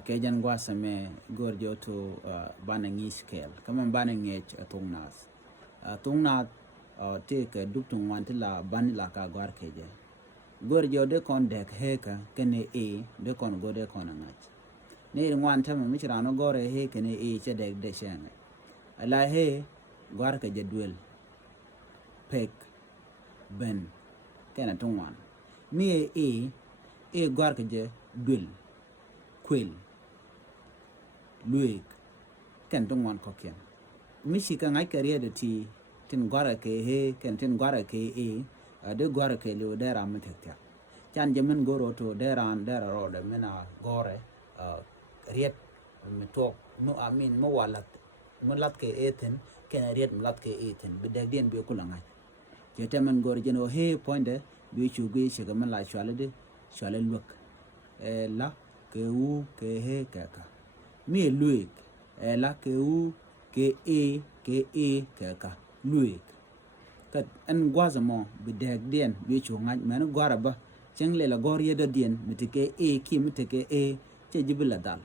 Kejan Guasame Gorjo to Banangi scale. Come on, banning it at Tungnas. Tungnat take a duptung wantilla banilaka guarkeje. Gorjo de con deck heka kene de con go de con a match. Near one time, Michelano gore he kene chedek de shang. A la he guarkeje duel. Peck ben kena tungwan. Me guarkeje duel. Quill Luig Ken don't want cocken. Michigan I career the tea tin guara ke he can tin guara ke de guara ke lu there am tekta. Chan Jemin goro to there and there are all the men are gore riet me talk no I mean mo walat mulat ke etin can riet mulat ke etin but the dien be kulanga. Jetaman gorjeno he pointer be chu be shigaman la shwale look la ke u ke he kaka mi luik la ke u ke kaka luik kat en gwazamo be deg dien bi chu ngaj men gwara ba cheng le la gor ye do dien mitike ki mitike che jibila dal